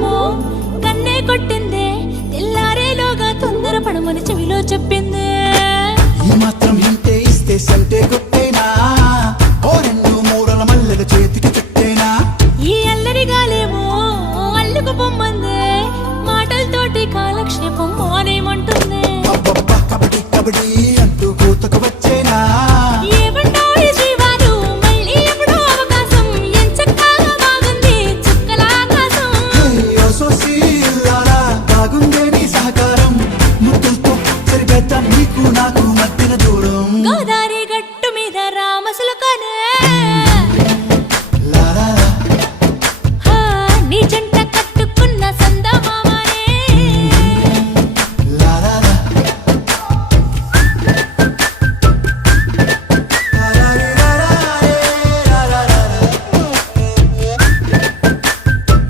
ఏమో కన్నే కొట్టిందే, తెల్లారేలోగా తొందర పడమని చెవిలో చెప్పిందే. ఈ మాత్రం ఇంటే ఇస్తే సంటే కొట్టేనా, ఓ రెండు మూరల మల్లెల చేతికి చుట్టేనా. ఈ అల్లరి గాలేమో అల్లుకు పొమ్మందే, మాటలతోటి కాలక్షేపం మానేమంటుందే. అబ్బబ్బా కబడ్డీ కబడ్డీ అంటూ కూతకు వచ్చేనా. ఏమంటావు ఈ జీవాలు, మళ్ళీ ఎప్పుడో అవకాశం, ఎంచక్కాగా బాగుంది చుక్కల ఆకాశం. అయ్యో సోసీల్లారా బాగుందే నీ సహకారం, ముద్దులతో సరిపెద్దాం నీకు నాకు మధ్యన దూరం. గోదారి గట్టు మీద రామసులకనే లాలా నీ జంట